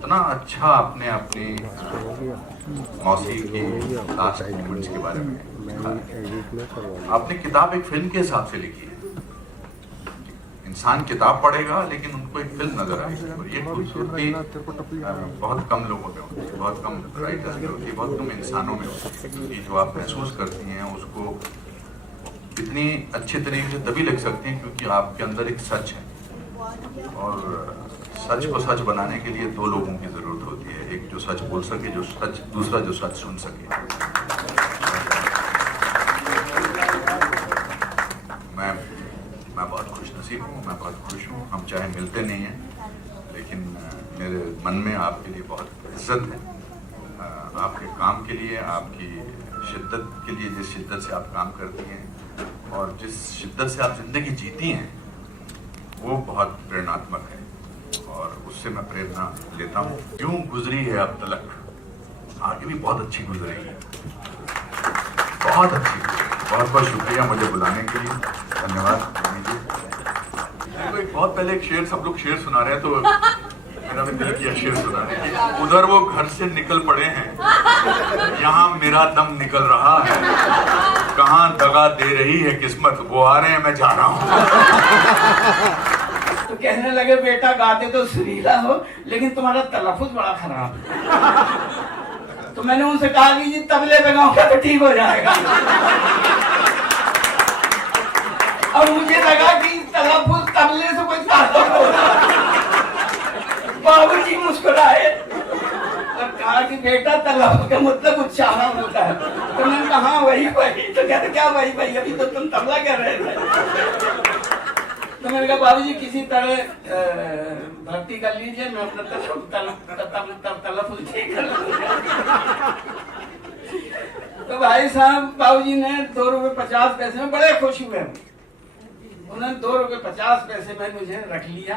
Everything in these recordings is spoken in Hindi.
इतना अच्छा आपने अपनी मौसी की लास्ट मोमेंट्स के बारे में लिखा है। आपने किताब एक फिल्म के हिसाब से लिखी है। इंसान किताब पढ़ेगा लेकिन उनको एक फिल्म नजर आएगी, और ये खूबसूरती बहुत कम लोगों में होती है, बहुत कम राइटर्स में होती है, बहुत कम इंसानों में होती है, क्योंकि जो आप महसूस करती हैं उसको इतनी अच्छे तरीके से तभी लिख सकती हैं क्योंकि आपके अंदर एक सच है, और सच को सच बनाने के लिए दो लोगों की जरूरत होती है, एक जो सच बोल सके, जो सच, दूसरा जो सच सुन सके। मैं बहुत खुश नसीब हूँ, मैं बहुत खुश हूँ। हम चाहे मिलते नहीं हैं लेकिन मेरे मन में आपके लिए बहुत इज्जत है, आपके काम के लिए, आपकी शिद्दत के लिए, जिस शिद्दत से आप काम करती हैं और जिस शिद्दत से आप जिंदगी जीती हैं वो बहुत प्रेरणात्मक है, और उससे मैं प्रेरणा लेता हूँ। यूं गुजरी है अब तलक, आगे भी बहुत अच्छी गुजरेगी, बहुत अच्छी गुजरेगी। बहुत बहुत शुक्रिया मुझे बुलाने के लिए, धन्यवाद। बहुत पहले एक शेर, सब लोग शेर सुना रहे हैं तो मेरा भी दिल किया शेर सुनाने की। उधर वो घर से निकल पड़े हैं, यहाँ मेरा दम निकल रहा है, कहाँ दगा दे रही है किस्मत, वो आ रहे हैं मैं जा रहा हूँ। तो कहने लगे बेटा गाते तो सुरीला हो लेकिन तुम्हारा तलफ़ुज़ बड़ा खराब है। तो मैंने उनसे कहा कि जी तबले पे गाऊंगा तो ठीक हो जाएगा। और मुझे लगा कि तलफ़ुज़ तबले से कोई ताल्लुक होगा। बाबूजी मुस्कुराए और कहा कि बेटा तलफ़ुज़ का मतलब उच्चारण होता है। तो मैंने कहा वही वही। तो कहते क्या वही वही, अभी तो तुम तबला कह रहे थे। तो मैंने कहा बाबूजी किसी तरह भर्ती कर लीजिए, मैं अपना तलफ़ुज़ ठीक कर लूंगा। तो भाई साहब बाबूजी ने 2 रुपये 50 पैसे में बड़े खुश हुए। उन्होंने 2 रुपये 50 पैसे में मुझे रख लिया,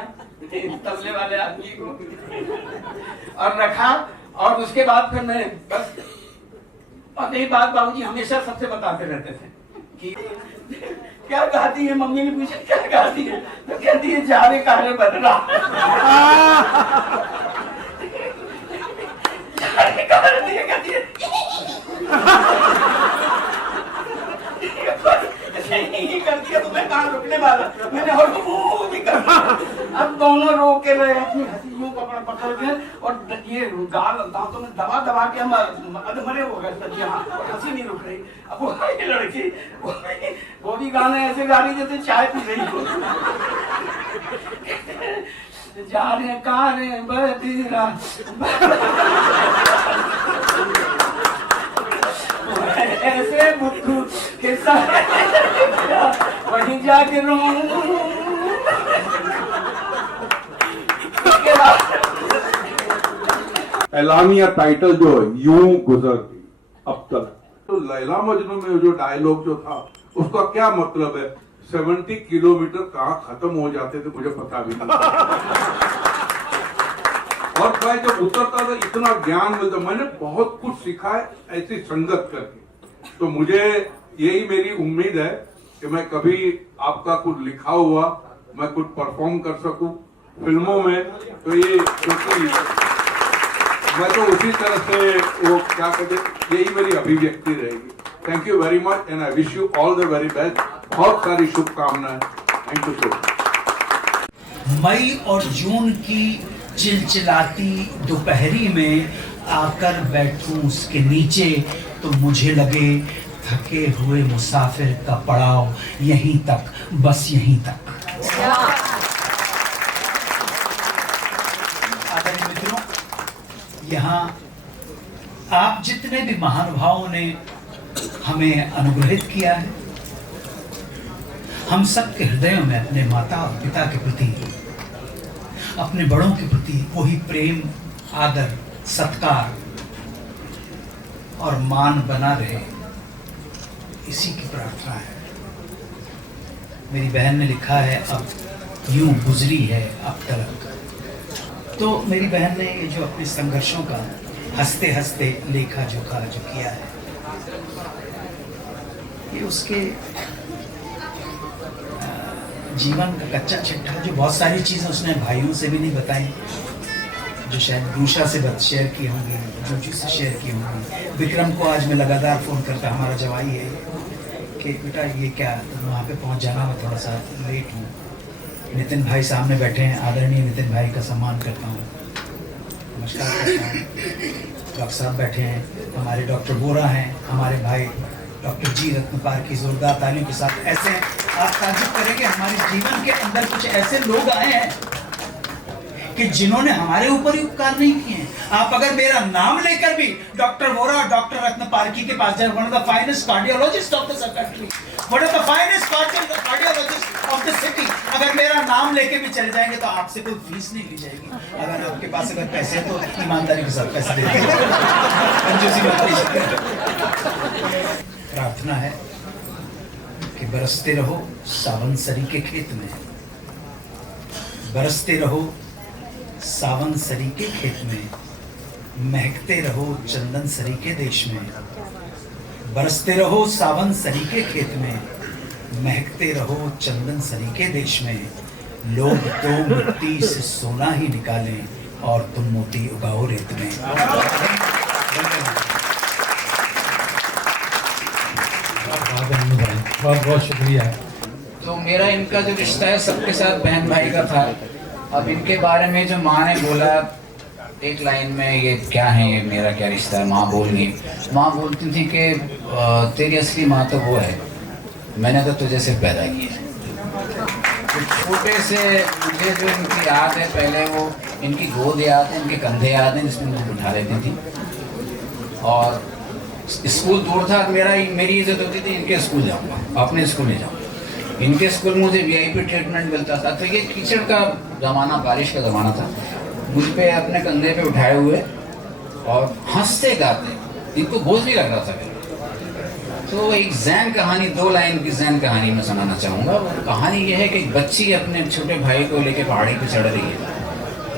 तबले वाले आदमी को, और रखा। और उसके बाद फिर मैं बस, और यही बात बाबूजी हमेशा सबसे बताते रहते थे कि क्या गाती है। मम्मी ने पूछा क्या गाती है, तो कहती है जावे कारे बदला। जावे कारे दिए कहती है नहीं कर दिया तो मैं कहाँ रुकने वाला, मैंने और भी कर दिया। अब दोनों रो के रहे, अपनी हंसी यूं पकड़ के, और ये गाल दांतों में दबा दबा के हम अधमरे हो गए सर यहाँ, और हंसी नहीं रुक रही। अब वो लड़की वो भी गाने ऐसे गा रही जैसे चाय पी रही हो। जा रहे कारे बदरा ऐसे बुद्धू के साथ वहीं जाके रो। एलामिया टाइटल जो है यूं गुजरती अब तक, तो लैला मजनू में जो डायलॉग जो था उसका क्या मतलब है, 70 किलोमीटर कहाँ खत्म हो जाते थे मुझे पता भी नहीं। और मैं जब उतरता था इतना ज्ञान मिलता, मैंने बहुत कुछ सीखा है ऐसी संगत करके। तो मुझे यही मेरी उम्मीद है कि मैं कभी आपका कुछ लिखा हुआ मैं कुछ परफॉर्म कर सकूं फिल्मों में। तो ये क्योंकि मैं तो उसी तरह से वो क्या कहते, यही मेरी अभिव्यक्ति रहेगी। Thank you very much and I wish you all the very best. बहुत सारी शुभकामनाएं। Thank you so much. मई और जून की चिलचिलाती दोपहरी में आकर बैठूं उसके नीचे, तो मुझे लगे थके हुए मुसाफिर का पड़ाव यहीं तक, बस यहीं तक। आदरणीय मित्रों, यहाँ आप जितने भी महानुभावों ने हमें अनुग्रहित किया है, हम सब के हृदयों में अपने माता और पिता के प्रति, अपने बड़ों के प्रति वही प्रेम, आदर, सत्कार और मान बना रहे, इसी की प्रार्थना है। मेरी बहन ने लिखा है अब यूं गुजरी है अब तलक। तो मेरी बहन ने ये जो अपने संघर्षों का हंसते हंसते लेखा जोखा जो किया है, ये उसके जीवन का कच्चा चिट्ठा, जो बहुत सारी चीज़ें उसने भाइयों से भी नहीं बताई, जो शायद रूषा से बात शेयर की होंगी, जूजू से शेयर की होंगी। विक्रम को आज मैं लगातार फ़ोन करता, हमारा जवाई है कि बेटा ये क्या वहाँ पे पहुँच जाना, मैं थोड़ा सा लेट हूँ। नितिन भाई सामने बैठे हैं, आदरणीय नितिन भाई का सम्मान करता हूँ, नमस्कार करता हूँ। डॉक्टर साहब बैठे हैं, हमारे डॉक्टर बोरा हैं, हमारे भाई डॉक्टर जी रत्नपाल की जोरदार तालियों के साथ। ऐसे आप ताज्जुब करेंगे, हमारे जीवन के अंदर कुछ ऐसे लोग आए हैं कि जिन्होंने हमारे ऊपर ही उपकार नहीं किए हैं। आप अगर मेरा नाम लेकर भी डॉक्टर वोरा और डॉक्टर रत्नपारकी के पास जाए, one of the finest cardiologist of the country, one of the finest cardiologist of the city, अगर मेरा नाम लेके भी चले जाएंगे तो आपसे कोई फीस नहीं ली जाएगी। अगर आपके पास अगर पैसे हैं तो ईमानदारी के साथ पैसे दे दीजिए। प्रार्थना है कि बरसते रहो सावन सरी के खेत में, बरसते रहो सावन सरी के खेत में, महकते रहो चंदन सरी के देश में। बरसते रहो सावन सरी के खेत में, महकते रहो चंदन सरी के देश में। लोग तो मिट्टी से सोना ही निकालें और तुम मोती उगाओ रेत में। बहुत बहुत शुक्रिया। तो मेरा इनका जो रिश्ता है सबके साथ बहन भाई का था। अब इनके बारे में जो माँ ने बोला एक लाइन में, ये क्या है, ये मेरा क्या रिश्ता है, माँ बोल गई। माँ बोलती थी कि तेरी असली माँ तो वो है, मैंने तो तुझे से पैदा किया। तो छोटे से मुझे जो इनकी याद है, पहले वो इनकी गोद याद है, इनके कंधे याद हैं जिसमें मुझे उठा लेती थी। और स्कूल दूर था, मेरी इज्जत होती थी इनके स्कूल जाऊँगा, अपने स्कूल नहीं जाऊँगा। इनके स्कूल में मुझे वीआईपी ट्रीटमेंट मिलता था। तो ये कीचड़ का ज़माना, बारिश का ज़माना था, मुझ पे अपने कंधे पे उठाए हुए और हंसते गाते, इनको बोझ नहीं लग रहा था मेरा। तो एक जैन कहानी, 2 लाइन की जैन कहानी मैं सुनाना चाहूँगा। वो कहानी ये है कि एक बच्ची अपने छोटे भाई को लेके पहाड़ी पे चढ़ रही है।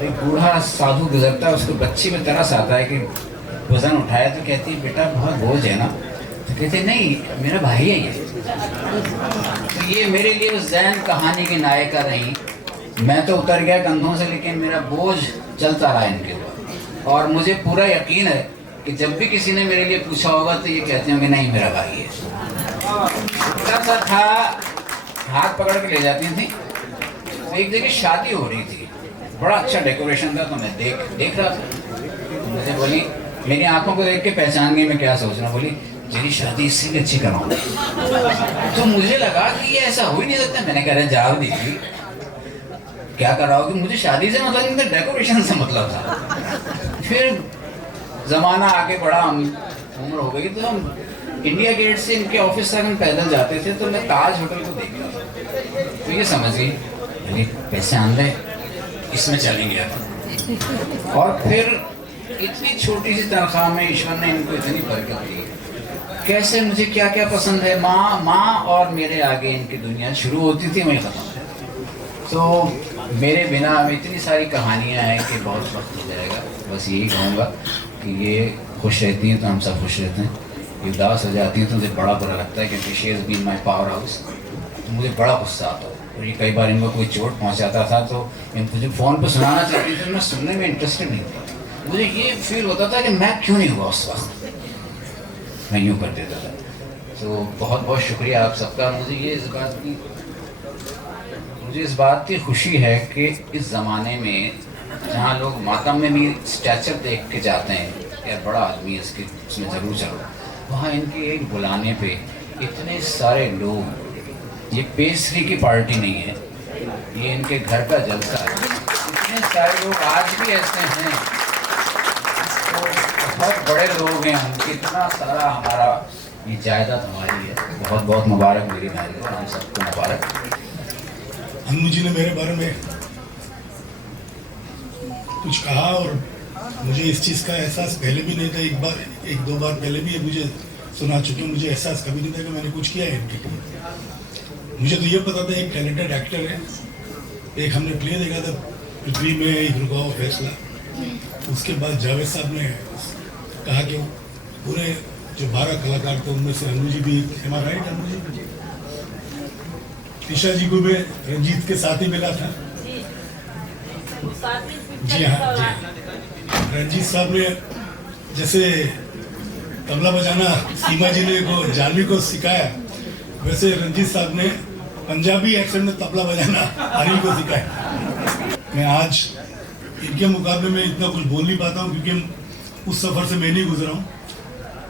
एक बूढ़ा साधु गुजरता है, उसको बच्ची में तरस आता है कि वजन उठाया। तो कहती है बेटा बहुत बोझ है ना? तो कहते नहीं मेरा भाई है ये। तो ये मेरे लिए उस जैन कहानी की नायिका रही। मैं तो उतर गया कंधों से, लेकिन मेरा बोझ चलता रहा इनके ऊपर। और मुझे पूरा यकीन है कि जब भी किसी ने मेरे लिए पूछा होगा तो ये कहते होंगे नहीं मेरा भाई है। छोटा सा था, हाथ पकड़ के ले जाती थी। तो एक जगह शादी हो रही थी, बड़ा अच्छा डेकोरेशन था, तो मैं देख रहा था। मुझे बोली, मेरी आंखों को देख के पहचान गई मैं क्या सोच रहा। बोली तेरी शादी इससे भी अच्छी कराऊं। तो मुझे लगा कि ये ऐसा हो ही नहीं सकता। मैंने कहा जवाब दीजिए क्या कराओगे? मुझे शादी से मतलब नहीं था, डेकोरेशन से मतलब था। फिर जमाना आगे बढ़ा, उम्र हो गई, तो हम इंडिया गेट से इनके ऑफिस तक हम पैदल जाते थे। तो मैं ताज होटल को देख रहा था, तो ये समझ गई पैसे आन दे, इसमें चलेंगे अब। और फिर इतनी छोटी सी तनख्वाह में ईश्वर ने इनको इतनी बरकत दी। कैसे मुझे क्या क्या पसंद है, माँ और मेरे आगे इनकी दुनिया शुरू होती थी, वहीं ख़त्म। तो मेरे बिना अब इतनी सारी कहानियाँ हैं कि बहुत वक्त हो जाएगा। बस यही कहूँगा कि ये खुश रहती हैं तो हम सब खुश रहते हैं, ये उदास हो जाती हैं तो मुझे बड़ा बुरा लगता है, क्योंकि she has been my power house. तो मुझे बड़ा गुस्सा आता है। और ये कई बार इनको कोई चोट पहुँचाता था तो इनको जो फ़ोन पर सुनाना चाहती थी, मैं सुनने में इंटरेस्टेड नहीं था। मुझे ये फील होता था कि मैं क्यों नहीं हुआ उस वक्त, मैं यूँ कर देता था। तो बहुत बहुत शुक्रिया आप सबका। मुझे इस बात की खुशी है कि इस ज़माने में जहाँ लोग मातम में भी स्टैचर देख के जाते हैं, यार बड़ा आदमी है इसके, उसमें ज़रूर चलो, वहाँ इनके एक बुलाने पे इतने सारे लोग, ये पेस्ट्री की पार्टी नहीं है, ये इनके घर का जलसा है। इतने सारे लोग आज भी ऐसे हैं, तो बहुत बड़े लोग हैं, इतना सारा हमारा ये जायदाद हमारी है। बहुत बहुत मुबारक मेरी भाई को, हम सबको मुबारक। अनु जी ने मेरे बारे में कुछ कहा और मुझे इस चीज़ का एहसास पहले भी नहीं था। एक दो बार पहले भी मुझे सुना चुके, मुझे एहसास कभी नहीं था कि मैंने कुछ किया है इनके लिए। मुझे तो ये पता था एक टैलेंटेड एक्टर है। एक हमने प्ले देखा था पृथ्वी में एक रुकाओ फैसला, उसके बाद जावेद साहब ने कहा कि पूरे जो 12 कलाकार थे उनमें से अनु जी भी, एम आई राइट? अनु जी, ईशा जी को भी रंजीत के साथ ही मिला था। जी हाँ, जी हाँ। रंजीत साहब ने जैसे तबला बजाना सीमा जी ने को जानवी को सिखाया, वैसे रंजीत साहब ने पंजाबी एक्सेंट में तबला बजाना अनिल को सिखाया। मैं आज इनके मुकाबले में इतना कुछ बोल नहीं पाता हूँ क्योंकि उस सफ़र से मैं नहीं गुजरा हूँ,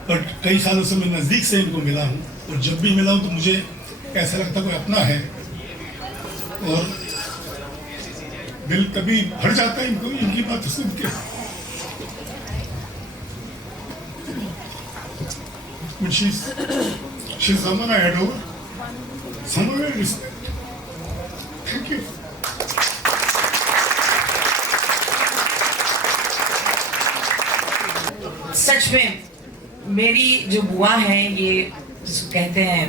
पर कई सालों से मैं नज़दीक से इनको मिला हूँ और जब भी मिला हूँ तो मुझे ऐसा लगता कोई अपना है और दिल कभी भर जाता है इनको इनकी बात सुन के। But she's someone I adore, someone I respect. Thank you. सच में मेरी जो बुआ हैं ये जिसको कहते हैं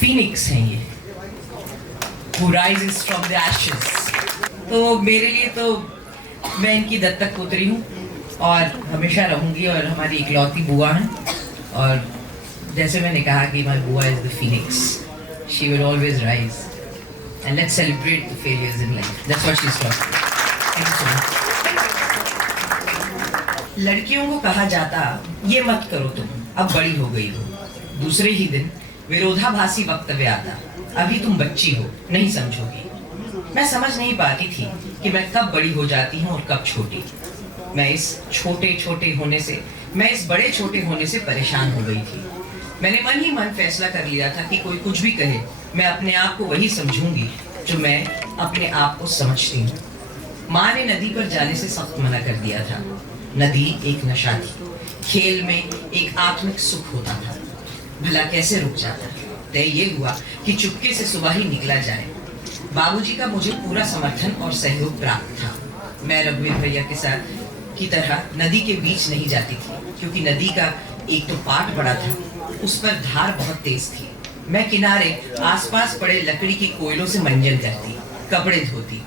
फीनिक्स हैं, ये who rises from the ashes। तो मेरे लिए तो मैं इनकी दत्तक पुत्री हूँ और हमेशा रहूँगी और हमारी इकलौती बुआ हैं। और जैसे मैंने कहा कि माय बुआ is the Phoenix, she will always rise and let's celebrate the failures in life, that's what she is talking. Thank you so much. लड़कियों को कहा जाता ये मत करो तुम, अब बड़ी हो गई हो। दूसरे ही दिन विरोधाभासी वक्तव्य आता, अभी तुम बच्ची हो, नहीं समझोगी। मैं समझ नहीं पाती थी कि मैं कब बड़ी हो जाती हूँ और कब छोटी। मैं इस बड़े छोटे होने से परेशान हो गई थी। मैंने मन ही मन फैसला कर लिया था कि कोई कुछ भी कहे, मैं अपने आप को वही समझूंगी जो मैं अपने आप को समझती हूँ। माँ ने नदी पर जाने से सख्त मना कर दिया था। नदी एक नशा थी, खेल में एक आत्मिक सुख होता था। भला कैसे रुक जाता? तय ये हुआ कि चुपके से सुबह ही निकला जाए। बाबूजी का मुझे पूरा समर्थन और सहयोग प्राप्त था। मैं रघुवीर भैया के साथ की तरह नदी के बीच नहीं जाती थी क्योंकि नदी का एक तो पाट बड़ा था, उस पर धार बहुत तेज थी। मैं किनारे आसपास पड़े लकड़ी के कोयलों से मंजन करती, कपड़े धोती,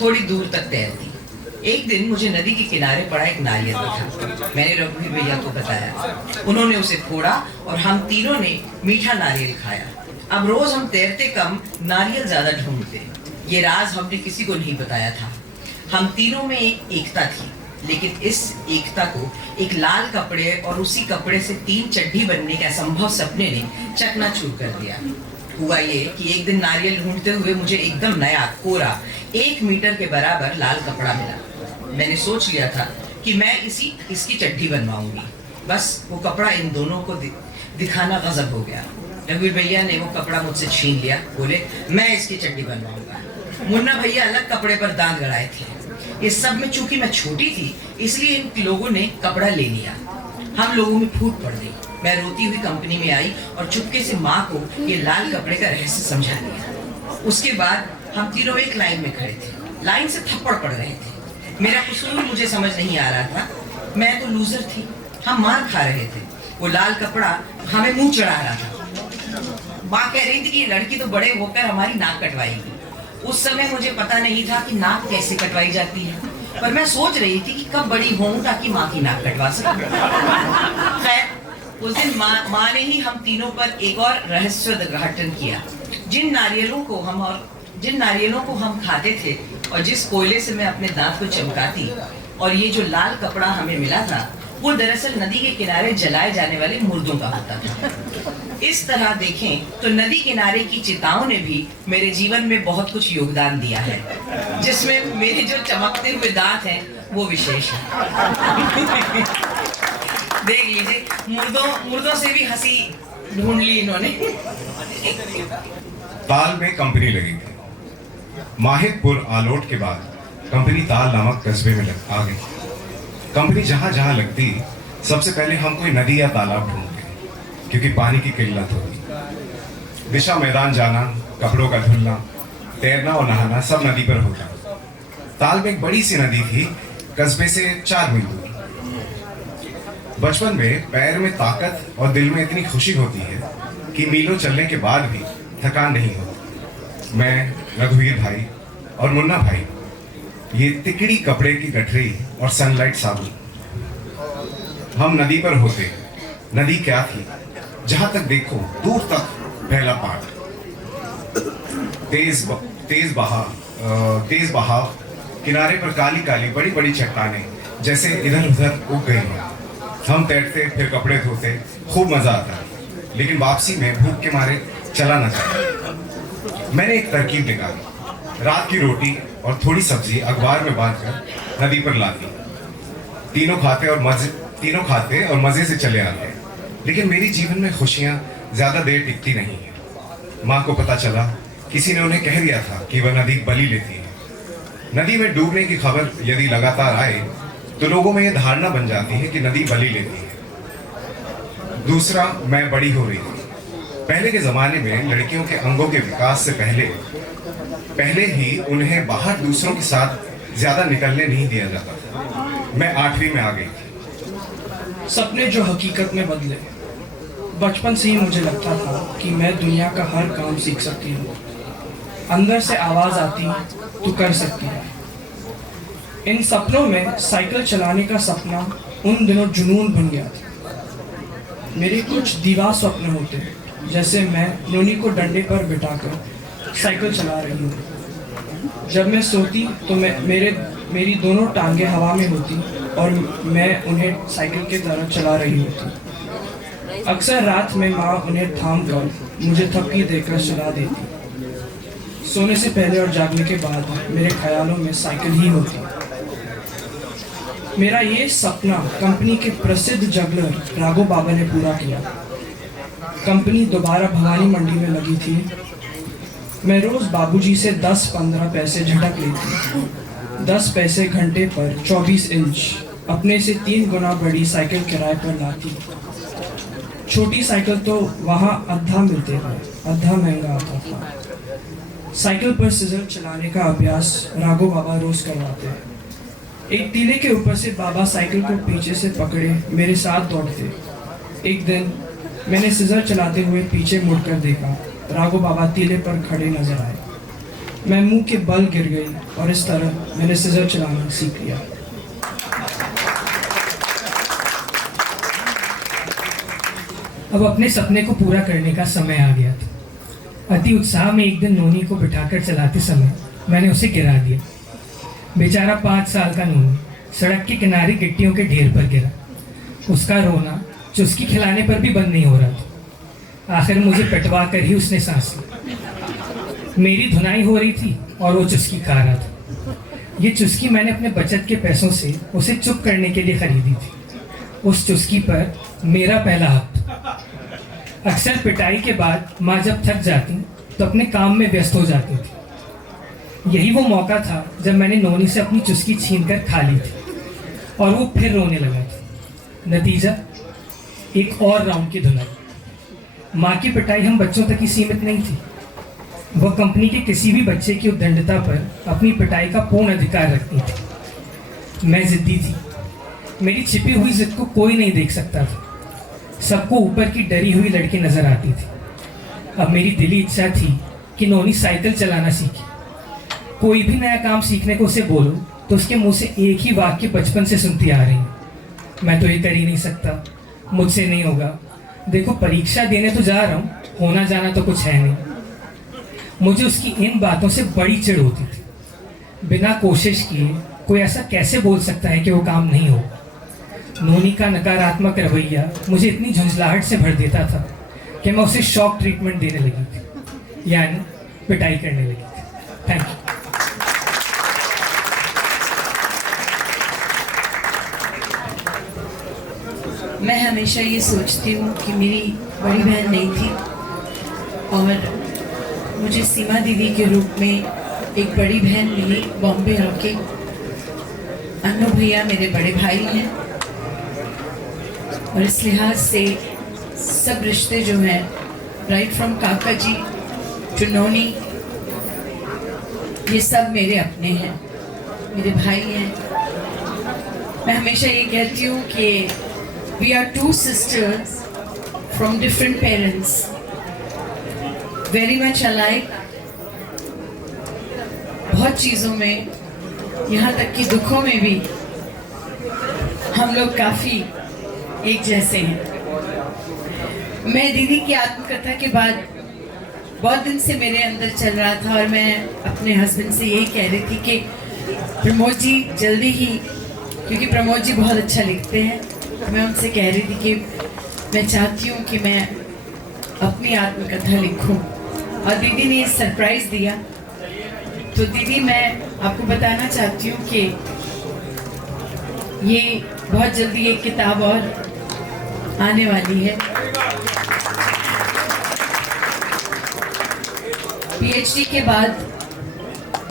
थोड़ी दूर तक तैरती। एक दिन मुझे नदी के किनारे पड़ा एक नारियल दिखा। मैंने रघुवीर भैया को बताया, उन्होंने उसे फोड़ा और हम तीनों ने मीठा नारियल खाया। अब रोज हम तैरते कम, नारियल ज्यादा ढूंढते। ये राज हमने किसी को नहीं बताया था। हम तीनों में एक एकता थी, लेकिन इस एकता को एक लाल कपड़े और उसी कपड़े से 3 चड्ढी बनने के असंभव सपने ने चकनाचूर कर दिया। हुआ ये कि एक दिन नारियल ढूंढते हुए मुझे एकदम नया कोरा 1 मीटर के बराबर लाल कपड़ा मिला। मैंने सोच लिया था कि मैं इसकी चड्ढी बनवाऊंगी। बस वो कपड़ा इन दोनों को दिखाना गजब हो गया। रघुवीर भैया ने वो कपड़ा मुझसे छीन लिया, बोले मैं इसकी चड्ढी बनवाऊंगा। मुन्ना भैया अलग कपड़े पर दांत गड़ाए थे। इस सब में चूंकि मैं छोटी थी, इसलिए इन लोगों ने कपड़ा ले लिया। हम लोगों में फूट पड़ गई। मैं रोती हुई कंपनी में आई और चुपके से माँ को ये लाल कपड़े का रहस्य समझा दिया। उसके बाद हम तीनों एक लाइन में खड़े थे। लाइन से थप्पड़ पड़ रहे थे। मेरा कसूर मुझे समझ नहीं आ रहा था। मैं तो लूजर थी, हम मार खा रहे थे। वो लाल कपड़ा हमें मुंह चढ़ा रहा था। माँ कह रही थी कि ये लड़की तो बड़े होकर हमारी नाक कटवाएगी। उस समय मुझे पता नहीं था कि नाक कैसे कटवाई जाती है, पर मैं सोच रही थी कि कब बड़ी होऊं ताकि माँ की नाक कटवा सकूं। खैर, उस दिन माँ ने ही हम तीनों पर एक और रहस्य उद्घाटन किया। जिन नारियलों को हम खाते थे और जिस कोयले से मैं अपने दांत को चमकाती, और ये जो लाल कपड़ा हमें मिला था, वो दरअसल नदी के किनारे जलाए जाने वाले मुर्दों का होता था। इस तरह देखें तो नदी किनारे की चिताओं ने भी मेरे जीवन में बहुत कुछ योगदान दिया है, जिसमें मेरे जो चमकते हुए दांत हैं वो विशेष है। देख लीजिए, मुर्दों से भी हंसी ढूंढ ली इन्होंने। ताल में कंपनी लगी थी। माहिदपुर आलोट के बाद कंपनी ताल नामक कस्बे में आ गई। कंपनी जहां जहां लगती, सबसे पहले हम कोई नदी या तालाब ढूंढते, क्योंकि पानी की किल्लत होती। दिशा मैदान जाना, कपड़ों का धुलना, तैरना और नहाना सब नदी पर होता। ताल में एक बड़ी सी नदी थी, कस्बे से 4 मील दूर। बचपन में पैर में ताकत और दिल में इतनी खुशी होती है कि मीलों चलने के बाद भी थकान नहीं होती। मैं, रघुवीर भाई और मुन्ना भाई, ये तिकड़ी कपड़े की गठरी और सनलाइट साबुन, हम नदी पर होते। नदी क्या थी? जहां तक देखो दूर तक पहला पाट, तेज बहाव, किनारे पर काली काली बड़ी बड़ी चट्टानें जैसे इधर उधर उग गई हैं। हम तैरते, फिर कपड़े धोते, खूब मजा आता, लेकिन वापसी में भूख के मारे चला न जाता। मैंने एक तरकीब निकाली, रात की रोटी और थोड़ी सब्जी अखबार में बांधकर नदी पर ला दी। तीनों खाते और मजे से चले आते। लेकिन मेरी जीवन में खुशियां ज्यादा देर टिकती नहीं है। माँ को पता चला, किसी ने उन्हें कह दिया था कि वह नदी बलि लेती है। नदी में डूबने की खबर यदि लगातार आए तो लोगों में यह धारणा बन जाती है कि नदी बलि लेती है। दूसरा, मैं बड़ी हो रही थी। पहले के जमाने में लड़कियों के अंगों के विकास से पहले ही उन्हें बाहर दूसरों के साथ ज्यादा निकलने नहीं दिया जाता था। मैं 8वीं में आ गई थी। सपने जो हकीकत में बदले। बचपन से ही मुझे लगता था कि मैं दुनिया का हर काम सीख सकती हूँ। अंदर से आवाज आती, तू कर सकती है। इन सपनों में साइकिल चलाने का सपना उन दिनों जुनून बन गया था। मेरे कुछ दीवा स्वप्न होते, जैसे मैं नोनी को डंडे पर बिठाकर साइकिल चला रही हूँ। जब मैं सोती तो मेरी दोनों टांगें हवा में होती और मैं उन्हें साइकिल की तरह चला रही होती। अक्सर रात में माँ उन्हें थाम कर मुझे थपकी देकर सुला देती। सोने से पहले और जागने के बाद मेरे ख्यालों में साइकिल ही होती। मेरा ये सपना कंपनी के प्रसिद्ध जगलर राघो बाबा ने पूरा किया। कंपनी दोबारा भवानी मंडी में लगी थी। मैं रोज बाबूजी से 10-15 पैसे झटक लेती। 10 पैसे घंटे पर 24 इंच अपने से 3 गुना बड़ी साइकिल किराए पर लाती। छोटी साइकिल तो वहाँ अद्धा मिलते थे, अद्धा महंगा आता था। साइकिल पर सिजर चलाने का अभ्यास राघो बाबा रोज करवाते हैं। एक टीले के ऊपर से बाबा साइकिल को पीछे से पकड़े मेरे साथ दौड़ते। एक दिन मैंने सिजर चलाते हुए पीछे मुड़कर देखा। राघो बाबा टीले पर खड़े नजर आए। मैं मुंह के बल गिर गई और इस तरह मैंने सिजर चलाना सीख लिया। अब अपने सपने को पूरा करने का समय आ गया था। अति उत्साह में एक दिन नोनी को बिठाकर चलाते समय मैंने उसे गिरा दिया। बेचारा 5 साल का नोनी सड़क के किनारे गिट्टियों के ढेर पर गिरा। उसका रोना चुस्की खिलाने पर भी बंद नहीं हो रहा था। आखिर मुझे पिटवा कर ही उसने सांस ली। मेरी धुनाई हो रही थी और वो चुस्की खा रहा था। ये चुस्की मैंने अपने बचत के पैसों से उसे चुप करने के लिए खरीदी थी। उस चुस्की पर मेरा पहला हक था। अक्सर पिटाई के बाद माँ जब थक जाती तो अपने काम में व्यस्त हो जाती थी। यही वो मौका था जब मैंने नोनी से अपनी चुस्की छीनकर खा ली थी और वो फिर रोने लगा था। नतीजा, एक और राउंड की धुनाई। माँ की पिटाई हम बच्चों तक ही सीमित नहीं थी। वह कंपनी के किसी भी बच्चे की उद्दंडता पर अपनी पिटाई का पूर्ण अधिकार रखती थी। मैं जिद्दी थी। मेरी छिपी हुई जिद को कोई नहीं देख सकता था। सबको ऊपर की डरी हुई लड़की नजर आती थी। अब मेरी दिली इच्छा थी कि नोनी साइकिल चलाना सीखे। कोई भी नया काम सीखने को उसे बोलो तो उसके मुंह से एक ही वाक्य बचपन से सुनती आ रही है, मैं तो ये कर ही नहीं सकता, मुझसे नहीं होगा। देखो, परीक्षा देने तो जा रहा हूँ, होना जाना तो कुछ है नहीं। मुझे उसकी इन बातों से बड़ी चिढ़ होती थी। बिना कोशिश किए कोई ऐसा कैसे बोल सकता है कि वो काम नहीं हो। नोनी का नकारात्मक रवैया मुझे इतनी झुंझलाहट से भर देता था कि मैं उसे शॉक ट्रीटमेंट देने लगी थी, यानी पिटाई करने लगी थी। Thank you. मैं हमेशा ये सोचती हूँ कि मेरी बड़ी बहन नहीं थी और मुझे सीमा दीदी के रूप में एक बड़ी बहन मिली बॉम्बे रॉके। अन्नू भैया मेरे बड़े भाई हैं और इस लिहाज से सब रिश्ते जो हैं, राइट फ्रॉम काका जी टू नोनी, ये सब मेरे अपने हैं, मेरे भाई हैं। मैं हमेशा ये कहती हूँ कि we are 2 sisters from different parents, very much alike। बहुत चीज़ों में, यहाँ तक कि दुखों में भी हम लोग काफ़ी एक जैसे हैं। मैं दीदी की आत्मकथा के बाद बहुत दिन से मेरे अंदर चल रहा था और मैं अपने हस्बैंड से यही कह रही थी कि प्रमोद जी जल्दी ही, क्योंकि प्रमोद जी बहुत अच्छा लिखते हैं, तो मैं उनसे कह रही थी कि मैं चाहती हूँ कि मैं अपनी आत्मकथा लिखूं, और दीदी ने सरप्राइज दिया। तो दीदी मैं आपको बताना चाहती हूँ कि ये बहुत जल्दी एक किताब और आने वाली है। पीएचडी के बाद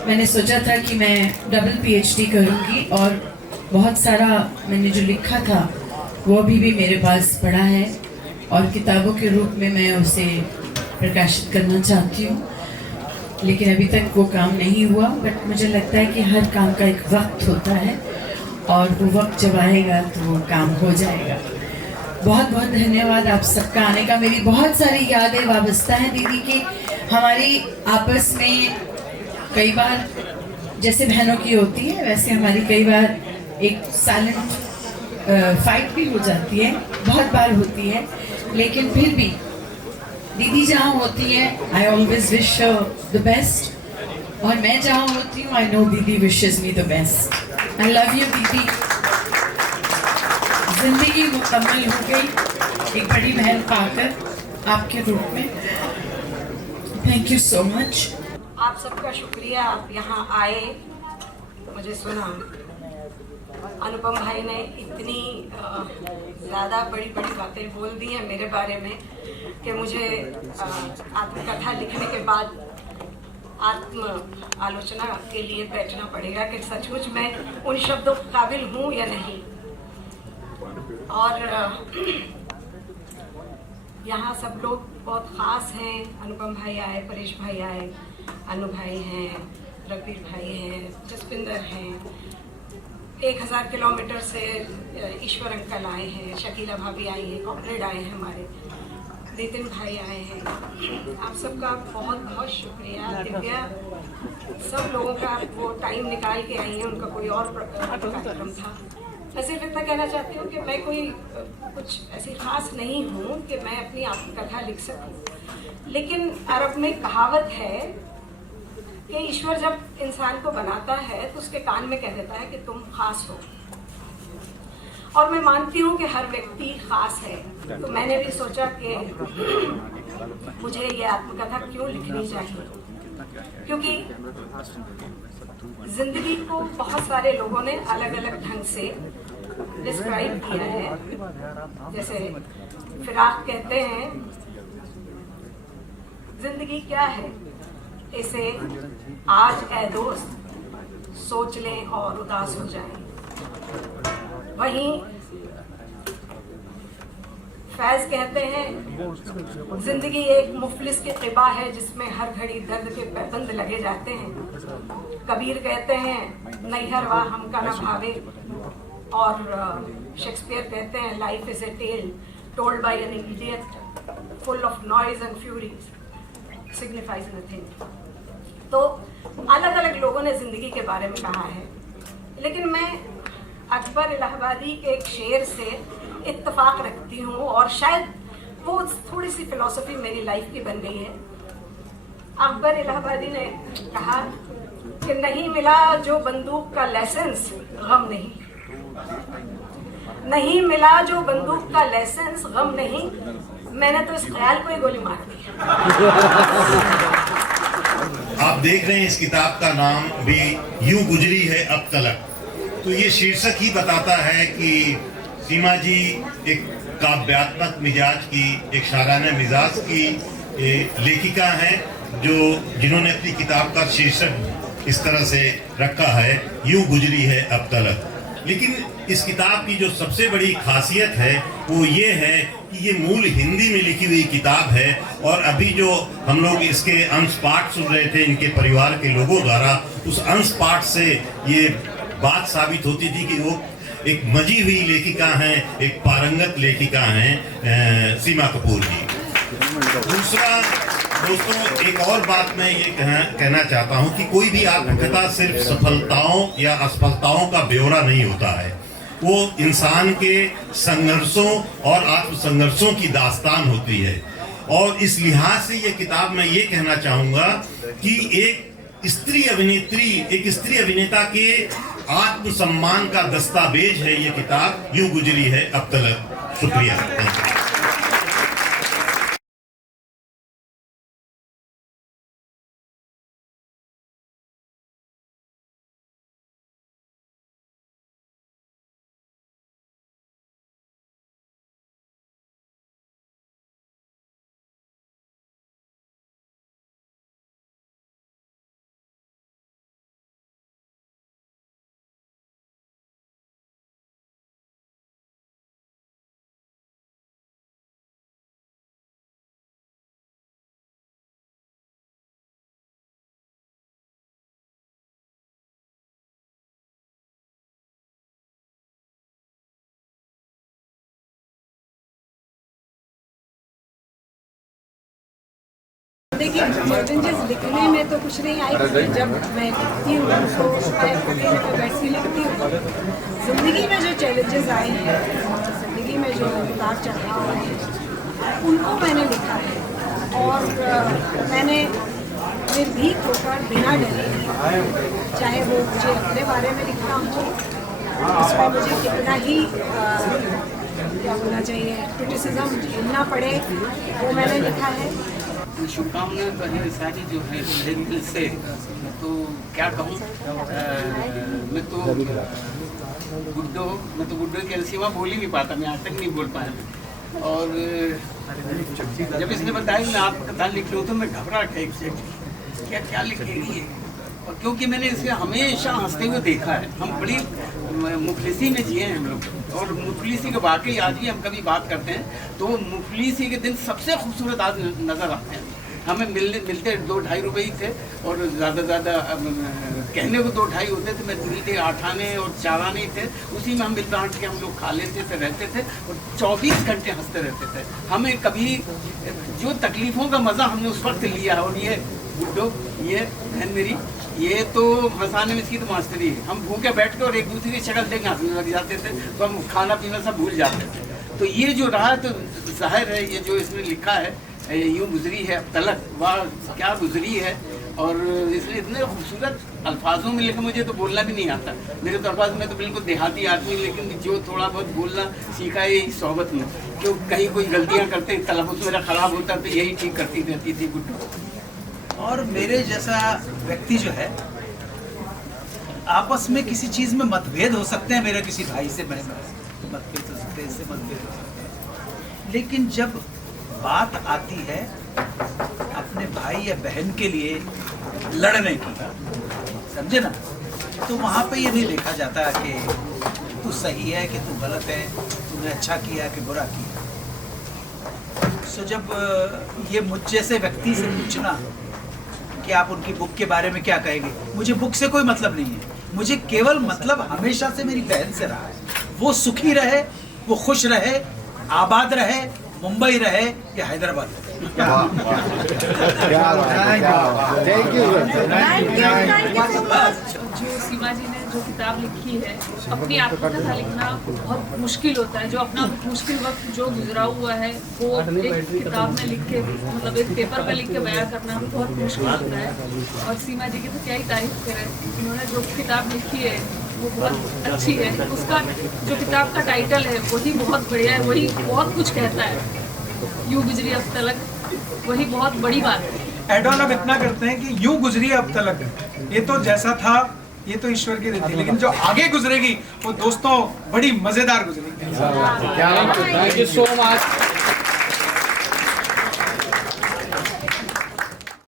मैंने सोचा था कि मैं डबल पीएचडी करूँगी, और बहुत सारा मैंने जो लिखा था वो अभी भी मेरे पास पड़ा है, और किताबों के रूप में मैं उसे प्रकाशित करना चाहती हूँ, लेकिन अभी तक वो काम नहीं हुआ। बट मुझे लगता है कि हर काम का एक वक्त होता है, और वो वक्त जब आएगा तो वो काम हो जाएगा। बहुत बहुत धन्यवाद आप सबका आने का। मेरी बहुत सारी यादें वाबस्ता हैं दीदी की। हमारी आपस में कई बार जैसे बहनों की होती है वैसे हमारी कई बार एक साइलेंट फाइट भी हो जाती है, बहुत बार होती है, लेकिन फिर भी दीदी जहाँ होती है I always wish the best, और मैं जहाँ होती हूँ आई नो दीदी wishes me the best. I love you दीदी। जिंदगी मुकम्मल हो गई एक बड़ी बहन पाकर आपके रूप में। Thank you so much. आप सबका शुक्रिया, आप यहाँ आए, मुझे सुना। अनुपम भाई ने इतनी ज़्यादा बड़ी बड़ी बातें बोल दी हैं मेरे बारे में कि मुझे आत्मकथा लिखने के बाद आत्म आलोचना के लिए बैठना पड़ेगा कि सचमुच मैं उन शब्दों के काबिल हूँ या नहीं। और यहाँ सब लोग बहुत ख़ास हैं। अनुपम भाई आए, परेश भाई आए, अनु भाई हैं, रघुवीर भाई हैं, जसविंदर हैं, 1000 किलोमीटर से ईश्वर अंकल आए हैं, शकीला भाभी आई हैं, कॉमरेड आए हैं हमारे, नितिन भाई आए हैं। आप सबका बहुत बहुत शुक्रिया। दिव्या सब लोगों का वो टाइम निकाल के आई हैं, उनका कोई और कार्यक्रम था। मैं सिर्फ इतना कहना चाहती हूँ कि मैं कोई कुछ ऐसी खास नहीं हूँ कि मैं अपनी आत्मकथा लिख सकूँ, लेकिन अरब में कहावत है कि ईश्वर जब इंसान को बनाता है तो उसके कान में कह देता है कि तुम खास हो, और मैं मानती हूँ कि हर व्यक्ति खास है। तो मैंने भी सोचा कि मुझे ये आत्मकथा क्यों लिखनी चाहिए, क्योंकि जिंदगी को बहुत सारे लोगों ने अलग अलग ढंग से डिस्क्राइब किया है। जैसे फिराक कहते हैं, जिंदगी क्या है, इसे आज ए दोस्त सोच लें और उदास हो जाएं। वहीं फैज कहते हैं, जिंदगी एक मुफलिस की क़िबा है जिसमें हर घड़ी दर्द के पैबंद लगे जाते हैं। कबीर कहते हैं, नैहर वाह हमका न भावे, और शेक्सपियर कहते हैं, life is a tale told by an idiot full of noise and fury signifies nothing. तो अलग अलग लोगों ने जिंदगी के बारे में कहा है, लेकिन मैं अकबर इलाहाबादी के एक शेर से इत्तेफाक रखती हूँ, और शायद वो थोड़ी सी फिलॉसफी मेरी लाइफ की बन गई है। अकबर इलाहाबादी ने कहा कि नहीं मिला जो बंदूक का लाइसेंस गम नहीं, नहीं मिला जो बंदूक का लाइसेंस गम नहीं, मैंने तो इस ख्याल को ही गोली मार दी। आप देख रहे हैं इस किताब का नाम भी यूं गुजरी है अब तलक। तो ये शीर्षक ही बताता है कि सीमा जी एक काव्यात्मक मिजाज की, एक शायराना मिजाज की लेखिका हैं, जिन्होंने अपनी किताब का शीर्षक इस तरह से रखा है, यूं गुजरी है अब तलक। लेकिन इस किताब की जो सबसे बड़ी खासियत है वो ये है कि ये मूल हिंदी में लिखी हुई किताब है, और अभी जो हम लोग इसके अंश पाठ सुन रहे थे इनके परिवार के लोगों द्वारा, उस अंश पाठ से ये बात साबित होती थी कि वो एक मजी हुई लेखिका हैं, एक पारंगत लेखिका हैं सीमा कपूर जी। दूसरा दोस्तों, एक और बात मैं ये कहना चाहता हूँ कि कोई भी आत्मकथा सिर्फ सफलताओं या असफलताओं का ब्यौरा नहीं होता है, वो इंसान के संघर्षों और आत्मसंघर्षों की दास्तान होती है। और इस लिहाज से ये किताब मैं ये कहना चाहूँगा कि एक स्त्री अभिनेत्री, एक स्त्री अभिनेता के आत्मसम्मान का दस्तावेज है ये किताब, यूं गुजरी है अब तलक। शुक्रिया। देखिए, चैलेंजेस लिखने में तो कुछ नहीं आई, जब मैं लिखती हूँ तो मैं वैसी लिखती हूँ। ज़िंदगी में जो चैलेंजेस आए हैं, ज़िंदगी में जो उतार चढ़ाव आए हैं, उनको मैंने लिखा है। और मैंने निर्भीक होकर बिना डरे, चाहे वो मुझे अपने बारे में लिखना हो, उसमें मुझे कितना ही क्या बोलना चाहिए, क्रिटिसिज्म झेलना पड़े, वो मैंने लिखा है। शुभकामनाएं बहन सारी जो है दिल से, तो क्या कहूँ, मैं तो गुड्डो के सिवा बोल ही नहीं पाता, मैं आज तक नहीं बोल पाया। और जब इसने बताया कि मैं आत्मकथा लिख लूँ तो मैं घबरा गया, क्या लिखेगी, और क्योंकि मैंने इसे हमेशा हंसते हुए देखा है। हम बड़ी मुफलिसी में जिए हैं हम लोग, और मुफलिसी के वाकई आज भी हम कभी बात करते हैं तो मुफलिसी के दिन सबसे खूबसूरत आज नज़र आते हैं। हमें मिलते 2-2.5 रुपये ही थे, और ज़्यादा कहने को 2-2.5 होते थे, मैं मिलते 8 आने और 4 आने थे, उसी में हम मिल बांट के हम लोग खा लेते थे, रहते थे, और 24 घंटे हंसते रहते थे। हमें कभी जो तकलीफ़ों का मज़ा हमने उस वक्त लिया, और ये गुड्डो, ये बहन मेरी, ये तो हंसाने में इसकी तो मास्टरी है। हम भूखे बैठ के और एक दूसरे की शक्ल देख हंसने लग जाते थे, तो हम खाना पीना सब भूल जाते थे। तो ये जो रहा, तो जाहिर है ये जो इसने लिखा है, यूं गुजरी है अब तलक, वाह क्या गुजरी है। और इसलिए इतने खूबसूरत अल्फाजों में लिखा, मुझे तो बोलना भी नहीं आता। मेरे तो अल्फाज में तो बिल्कुल देहाती आदमी, लेकिन जो थोड़ा बहुत बोलना सीखा है यही सोहबत में, क्यों कहीं कोई गलतियाँ करते, तलफ़ुज़ मेरा ख़राब होता तो यही ठीक करती रहती थी गुड्डो। और मेरे जैसा व्यक्ति जो है, आपस में किसी चीज़ में मतभेद हो सकते हैं, मेरे किसी भाई से मैं मतभेद हो सकते हैं, इससे मतभेद हो सकते हैं, लेकिन जब बात आती है अपने भाई या बहन के लिए लड़ने की, समझे ना, तो वहाँ पे ये नहीं देखा जाता कि तू सही है कि तू गलत है, तूने अच्छा किया कि बुरा किया। सो जब ये मुझ जैसे व्यक्ति से पूछना कि आप उनकी बुक के बारे में क्या कहेंगे, मुझे बुक से कोई मतलब नहीं है, मुझे केवल मतलब हमेशा से मेरी बहन से रहा है। वो सुखी रहे, वो खुश रहे, आबाद रहे, मुंबई रहे या हैदराबाद रहे। जो सीमा जी ने जो किताब लिखी है, अपनी आत्मकथा लिखना बहुत मुश्किल होता है। जो अपना मुश्किल वक्त जो गुजरा हुआ है वो एक किताब में लिख के, मतलब एक पेपर पर लिख के बयां करना बहुत मुश्किल होता है। और सीमा जी की तो क्या ही तारीफ करें, इन्होंने जो किताब लिखी है वो बहुत अच्छी है। उसका जो किताब का टाइटल है वही बहुत बढ़िया है, वही बहुत कुछ कहता है। यूं गुजरी अब तलक, वही बहुत बड़ी बात है। एड ऑन अब इतना करते हैं कि यूं गुजरी अब तलक, ये तो जैसा था ये तो ईश्वर की देन थी, लेकिन जो आगे गुजरेगी वो दोस्तों बड़ी मजेदार गुजरेगी। Thank you so much.